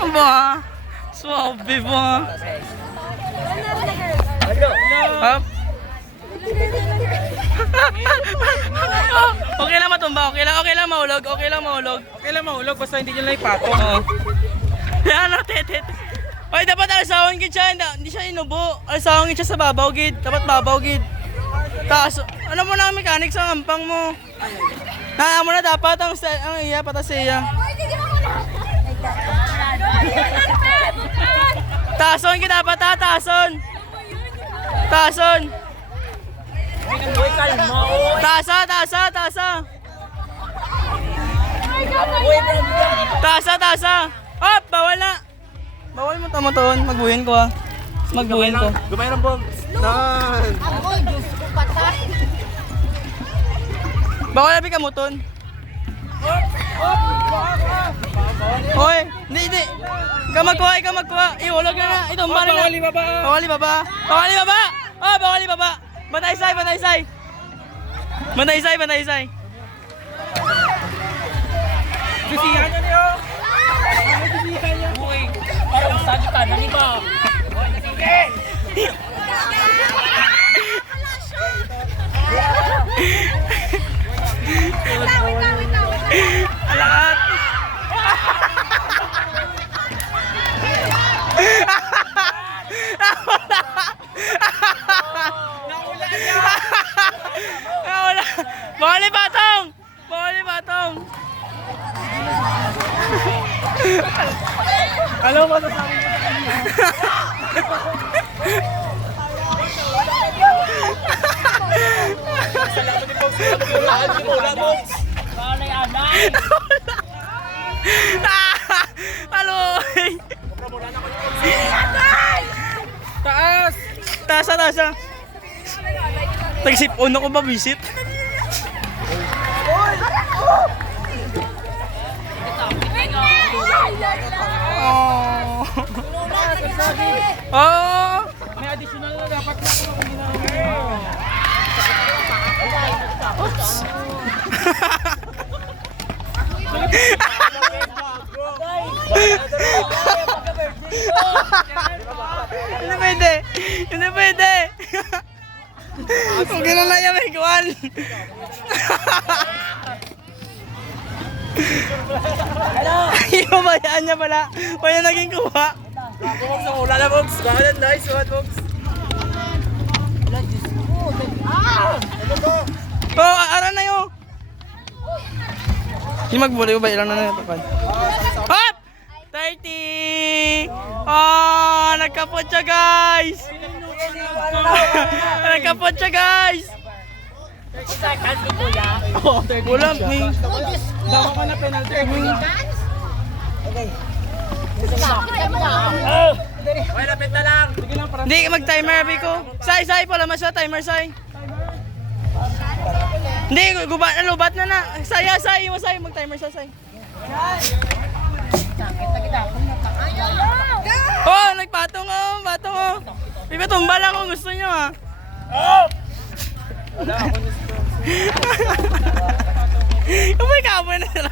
Ba? Swabe ba? Up. Okay lang matumba, okay lang mahulog, okay lang mahulog, basta hindi nyo lang ipatong. Oo. Yan o, tetet. Oy, dapat alasawon gid siya, hindi siya inubo. Alasawon gid siya sa babaw gid, dapat babaw gid. Taas, ano mo na ang mechanics sa ampang mo? Naa mo na dapat ang iya patasiya. Taason gid dapat ha, taason. Taason. Taasa. Op, bawal na. Bawal mo tamoton, magbuhin ko ha. Magbuhin ko. Gumay ng bog. Nan. Agoy, Diyos ko patay. Bawal na bikamuton. Hoy, hindi. Ikaw magkuha. Iulog na. Itumba na. Bawali baba. Oh, bawali baba. Bantay say. Sisihan niya niyo. Sisihan niya. Uy, parang sadyo ka na ba? Uy, nasige. Alakat. Nawala. Bawali batong. Alam mo sasabi mo sa kanya. Salamat din po sa Box. Balay anay. Aloy. Taas. Taasa. Nagsipon ako ba visit? Oh. Oh. May additional na dapat na kung ginagawa. Hindi pwede. Huwag na lang yung may kuwan. Ipabayaan niya pala. Wala naging kuha. Box ang ula na Box. Bakit nice one Box. Oh, aran na yun. Hindi magbuli ko ba? Ilan na ito? Hop! 30! Oh, nagkapot siya guys! Nagkapot siya guys! 30 seconds ni Kuya. Oh, wala, may... Dawa ka na penalty. Okay, lapit na lang. Sige lang para. Hindi, mag-timer abi ko. Say, pala mas na timer, say. Hindi, lubat na. Say, mag-timer siya, say. Oh, nagpatong oh. Iba tumba lang kung gusto nyo ha. Wala ako gusto. Kapag kapoy na sila.